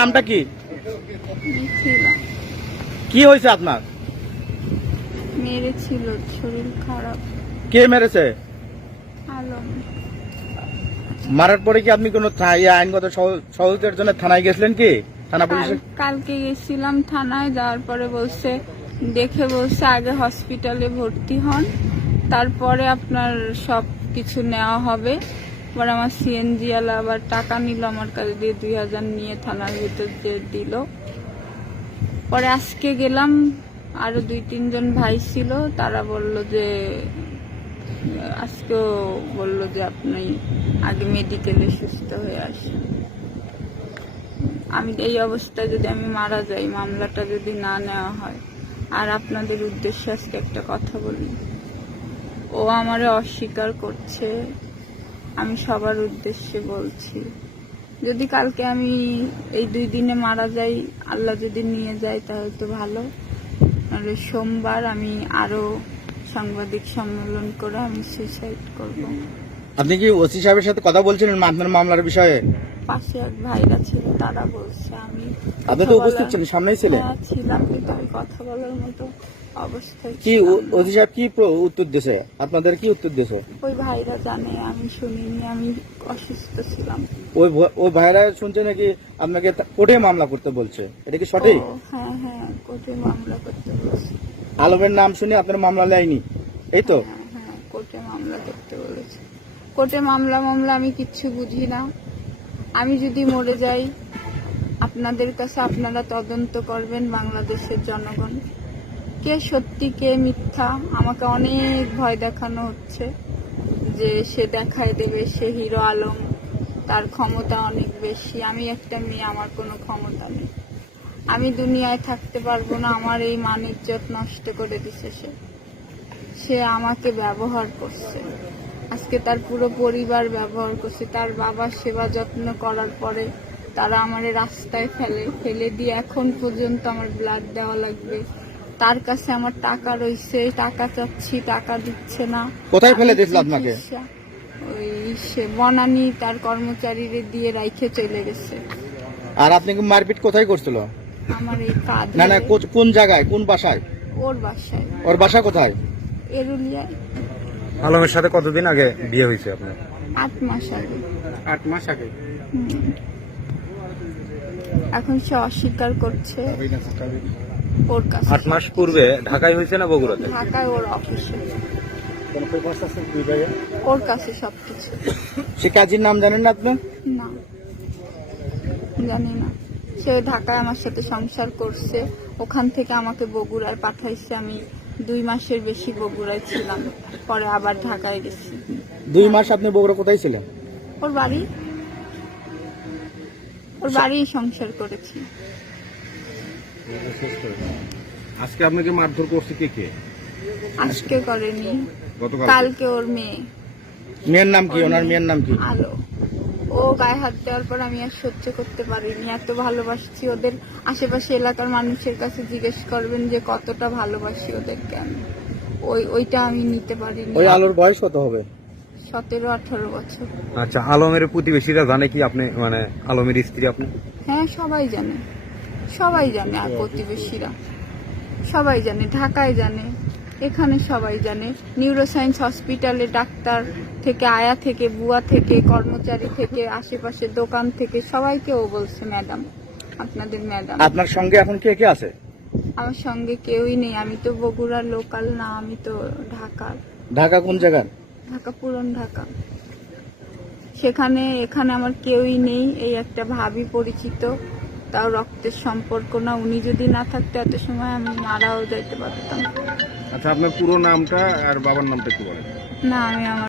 নামটা কি কি হয়েছে আপনার মেরেছিল শরীর খারাপ কে মেরেছে মারার পরে কি আপনি কোনো ইয়ে আইনগত সহজের জন্য থানায় গেছিলেন কি থানা কালকে গেছিলাম থানায় যাওয়ার পরে বলছে দেখে বলছে আগে হসপিটালে ভর্তি হন তারপরে আপনার সব কিছু নেওয়া হবে আবার আমার সিএনজি আলা আবার টাকা নিল আমার কাছে দিয়ে দুই হাজার নিয়ে থানার ভিতর যে দিল পরে আজকে গেলাম আরও দুই তিনজন ভাই ছিল তারা বলল যে আজকেও বলল যে আপনি আগে মেডিকেলে সুস্থ হয়ে আসেন আমি এই অবস্থায় যদি আমি মারা যাই মামলাটা যদি না নেওয়া হয় আর আপনাদের উদ্দেশ্যে আজকে একটা কথা বলি ও আমারে অস্বীকার করছে আমি সবার উদ্দেশ্যে বলছি যদি কালকে আমি এই দুই দিনে মারা যাই আল্লাহ যদি নিয়ে যায় তাহলে তো ভালো নাহলে সোমবার আমি আরও সাংবাদিক সম্মেলন করে আমি সুইসাইড করব আপনি কি ওসি সাহেবের সাথে কথা বলছিলেন আপনার মামলার বিষয়ে পাশে এক ভাইরা ছিল তারা বলছে আমি আপনি তো উপস্থিত ছিলেন সামনেই ছিলেন হ্যাঁ, ছিলাম কিন্তু আমি কথা বলার মতো কি ওসি সাহেব কি উত্তর দিয়েছে আপনাদের কি উত্তর দিয়েছে ওই ভাইরা জানে আমি শুনিনি আমি অসুস্থ ছিলাম ওই ওই ভাইরা শুনছে নাকি আপনাকে কোর্টে মামলা করতে বলছে এটা কি সঠিক হ্যাঁ হ্যাঁ কোর্টে মামলা করতে বলছে আলমের নাম শুনে আপনার মামলা নেয়নি এই তো হ্যাঁ, হ্যাঁ কোর্টে মামলা করতে বলেছে কোর্টে মামলা মামলা আমি কিচ্ছু বুঝি না আমি যদি মরে যাই আপনাদের কাছে আপনারা তদন্ত করবেন বাংলাদেশের জনগণ কে সত্যি কে মিথ্যা আমাকে অনেক ভয় দেখানো হচ্ছে যে সে দেখায় দেবে সে হিরো আলম তার ক্ষমতা অনেক বেশি আমি একটা মেয়ে আমার কোনো ক্ষমতা নেই আমি দুনিয়ায় থাকতে পারবো না আমার এই মান ইজ্জত নষ্ট করে দিছে সে সে আমাকে ব্যবহার করছে আজকে তার পুরো পরিবার ব্যবহার করছে তার বাবার সেবা যত্ন করার পরে তারা আমার রাস্তায় ফেলে ফেলে দিয়ে এখন পর্যন্ত আমার ব্লাড দেওয়া লাগবে তার কাছে আমার টাকা রয়েছে টাকা চাচ্ছি টাকা দিচ্ছে না কোথায় ফেলে দিয়েছিল আপনাকে ওই সে বনানি তার কর্মচারীরে দিয়ে রাইখে চলে গেছে আর আপনি কি মারপিট কোথায় করছিল আমার এই কাজ না না কোন জায়গায় কোন বাসায় ওর বাসায় ওর বাসা কোথায় এরুলিয়ায় আলমের সাথে কতদিন আগে বিয়ে হয়েছে আপনার আট মাস আগে আট মাস আগে এখন সে অস্বীকার করছে ওর আট মাস পূর্বে ঢাকায় হয়েছে না বগুড়াতে ঢাকায় ওর অফিসে ওর কাছে সে নাম না আপনি না জানি না সে ঢাকায় আমার সাথে সংসার করছে ওখান থেকে আমাকে বগুড়ায় আমি দুই মাসের বেশি বগুড়ায় ছিলাম পরে আবার ঢাকায় গেছি দুই মাস আপনি বগুড়া কোথায় ছিলেন ওর বাড়ি ওর বাড়ি সংসার করেছি আজকে আপনাকে মারধর করছে কে কে আজকে করেনি গতকাল কালকে ওর মেয়ে মেয়ের নাম কি ওনার মেয়ের নাম কি আলো ও গায়ে হাত দেওয়ার পর আমি আর সহ্য করতে পারিনি এত ভালোবাসছি ওদের আশেপাশে এলাকার মানুষের কাছে জিজ্ঞেস করবেন যে কতটা ভালোবাসি ওদেরকে আমি ওই ওইটা আমি নিতে পারিনি ওই আলোর বয়স কত হবে সতেরো আঠারো বছর আচ্ছা আলমের প্রতিবেশীরা জানে কি আপনি মানে আলমের স্ত্রী আপনি হ্যাঁ সবাই জানে সবাই জানে আর প্রতিবেশীরা সবাই জানে ঢাকায় জানে এখানে সবাই জানে নিউরোসায়েন্স হসপিটালে ডাক্তার থেকে আয়া থেকে বুয়া থেকে কর্মচারী থেকে আশেপাশে দোকান থেকে সবাইকেও বলছে ম্যাডাম আপনাদের ম্যাডাম আপনার সঙ্গে এখন কে কে আছে আমার সঙ্গে কেউই নেই আমি তো বগুড়ার লোকাল না আমি তো ঢাকার ঢাকা কোন জায়গার ঢাকা পুরন ঢাকা সেখানে এখানে আমার কেউই নেই এই একটা ভাবি পরিচিত তাও রক্তের সম্পর্ক না উনি যদি না থাকতে এত সময় আমি মারাও যাইতে পারতাম আচ্ছা আপনার পুরো নামটা আর বাবার নামটা কি বলেন না আমি আমার